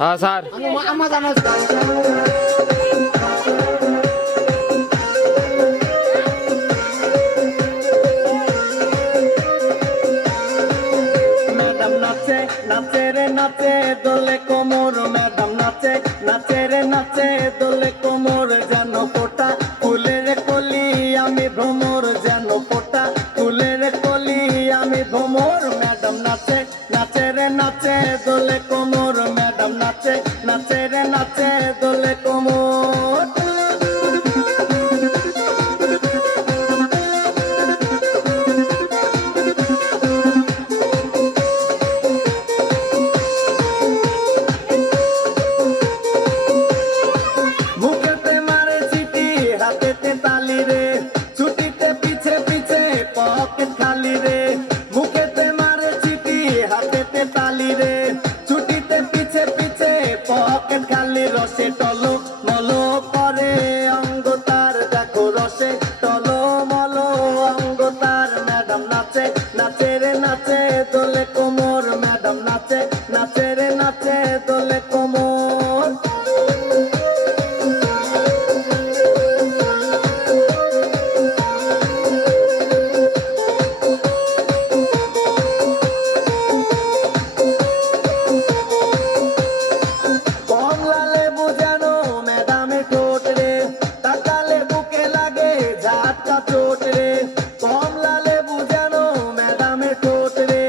হ্যাঁ স্যার। আমার জানা ম্যাডাম নাচে নাচে রে নাচে দোলে কোমর, ম্যাডাম নাচে নাচে রে নাচে দোলে কোমর, যেন ফোটা ফুলের কলি আমি ভ্রমর, যেন ফোটা ফুলের কলি আমি ভ্রমর। ম্যাডাম নাচে নাচে রে নাচে দোলে কোমর, ম্যাডাম নাচে নাচে রে নাচে দোলে কোমর। মুখেতে মারে চিঠি হাতেতে তালি রে, ছুটিতে পিছে পিছে পকেট খালি রে। মুখেতে মারে চিঠি হাতেতে তালি রে, ছুটিতে পিছে পিছে পকেট খালি। রসে টলো মলো করে অঙ্গ তার, দেখো রসে টলো মলো অঙ্গ তার। ম্যাডাম নাচে নাচে রে নাচে দোলে কোমর, ম্যাডাম নাচে নাচে রে নাচে দোলে কোমর। কমলা লেবু যেন ম্যাডামের ঠোঁট রে, তাকালে বুকে লাগে ঝাটকা চোট রে। কমলা লেবু যেন ম্যাডামের ঠোঁট রে,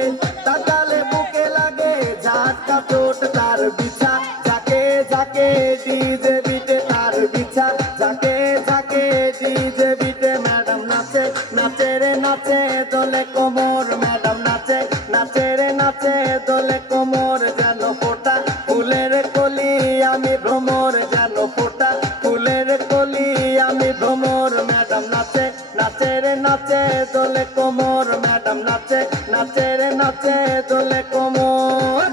তাকালে বুকে লাগে ঝাটকা চোট। তার বিছা যাকে যাকে ডিজে বিটে, তার বিছা যাকে যাকে ডিজে বিটে। ম্যাডাম নাচে নাচে রে নাচে দোলে কোমর, ম্যাডাম নাচে নাচে রে নাচে দোলে কোমর, যেন ফোটা ফুলের কলি আমি ভ্রমর, যেন ফোটা ফুলের কলি আমি ভ্রমর। ম্যাডাম নাচে নাচে রে নাচে দোলে কোমর, ম্যাডাম নাচে নাচে রে নাচে দোলে কোমর।